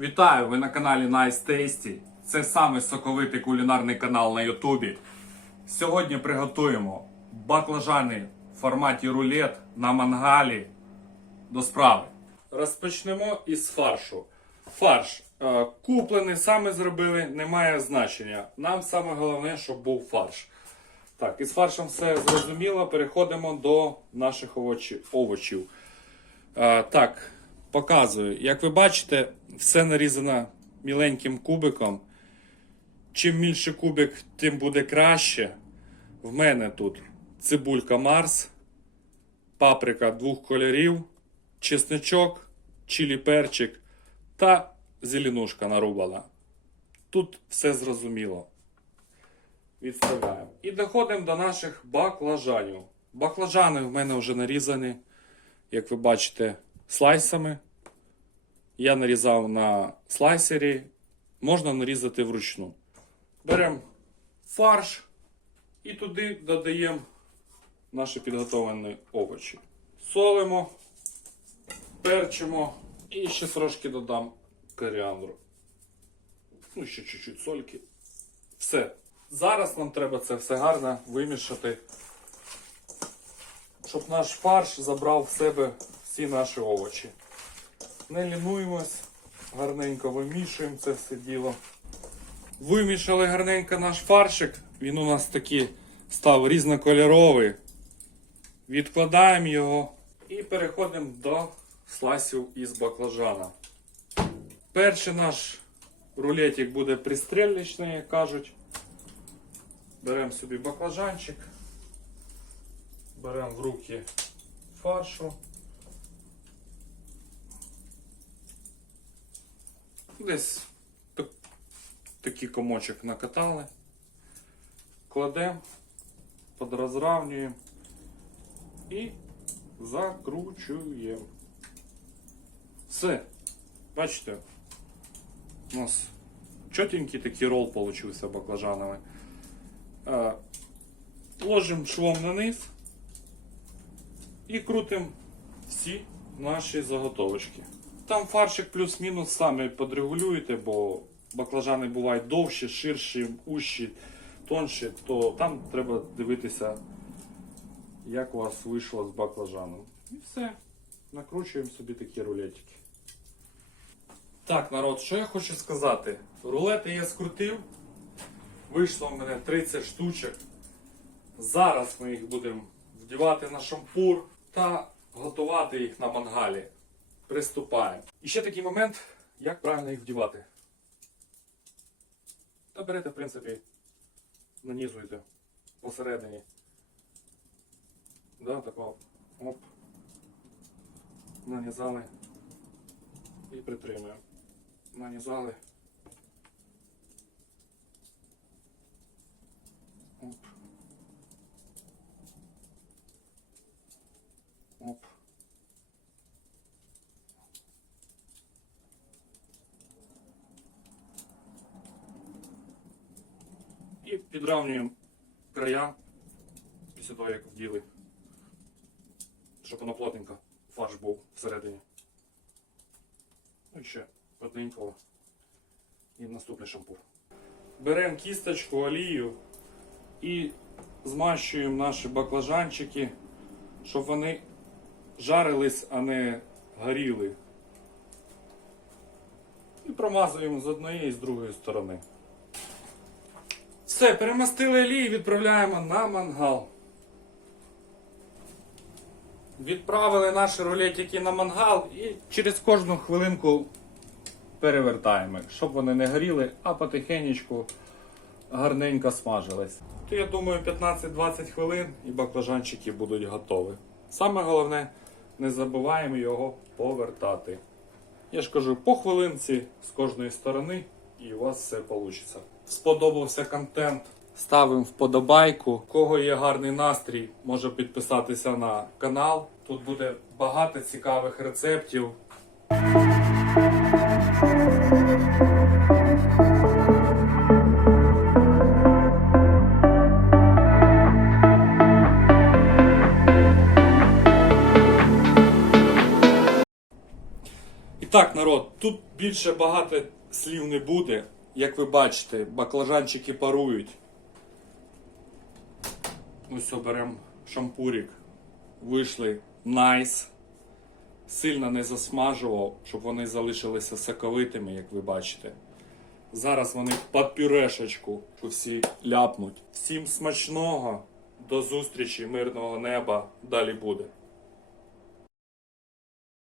Вітаю! Ви на каналі Nice Tasty. Це самий соковитий кулінарний канал на Ютубі. Сьогодні приготуємо баклажани в форматі рулет на мангалі до справи. Розпочнемо із фаршу. Фарш е, куплений, саме зробили, не має значення. Нам саме головне, щоб був фарш. Так, із фаршем все зрозуміло. Переходимо до наших овочів. овочів. Е, так, показую. Як ви бачите, все нарізано міленьким кубиком. Чим більше кубик, тим буде краще. В мене тут цибулька Марс, паприка двох кольорів, чесничок, чилі перчик та зеленушка нарубана. Тут все зрозуміло. Відставляємо. І доходимо до наших баклажанів. Баклажани в мене вже нарізані, як ви бачите, слайсами. Я нарізав на слайсері, можна нарізати вручну. Беремо фарш і туди додаємо наші підготовлені овочі. Солимо, перчимо і ще трошки додам коріандру. Ну, ще чуть-чуть сольки. Все. Зараз нам треба це все гарно вимішати, щоб наш фарш забрав в себе всі наші овочі. Не лінуємось, гарненько вимішуємо це все діло. Вимішали гарненько наш фаршик. Він у нас такий став різнокольоровий. Відкладаємо його і переходимо до слайсів із баклажана. Перший наш рулетик буде пристрілічний, як кажуть. Беремо собі баклажанчик, беремо в руки фаршу. Десь так, такий комочок накатали, кладемо, подрозравнюємо і закручуємо. Все. Бачите, у нас чотенький такий рол получився баклажановий. Е, Ложимо швом на низ і крутимо всі наші заготовочки. Там фаршик плюс-мінус самі подрегулюєте, бо баклажани бувають довші, ширші, ущі, тонші, то там треба дивитися, як у вас вийшло з баклажаном. І все. Накручуємо собі такі рулетики. Так, народ, що я хочу сказати? Рулети я скрутив. Вийшло в мене 30 штучок. Зараз ми їх будемо вдівати на шампур та готувати їх на мангалі. Приступаємо. І ще такий момент, як правильно їх вдівати. Та берете, в принципі, нанізуєте посередині. Да, тако. Оп. Нанізали. І притримуємо. Нанізали. Оп. І підравнюємо края після того, як вділи, щоб воно плотненько фарш був всередині. Ну і ще одненького і наступний шампур. Беремо кісточку, олію і змащуємо наші баклажанчики, щоб вони жарились, а не горіли. І промазуємо з однієї і з другої сторони. Все, перемастили олію і відправляємо на мангал. Відправили наші рулетики на мангал і через кожну хвилинку перевертаємо, щоб вони не горіли, а потихеньку гарненько смажились. То я думаю 15-20 хвилин і баклажанчики будуть готові. Саме головне, не забуваємо його повертати. Я ж кажу, по хвилинці з кожної сторони і у вас все вийде. Сподобався контент. Ставимо вподобайку. Кого є гарний настрій, може підписатися на канал. Тут буде багато цікавих рецептів. І так, народ, тут Більше багато слів не буде. Як ви бачите, баклажанчики парують. Ось оберемо шампурик. Вийшли найс. Сильно не засмажував, щоб вони залишилися соковитими, як ви бачите. Зараз вони під пюрешечку всі ляпнуть. Всім смачного, до зустрічі, мирного неба. Далі буде.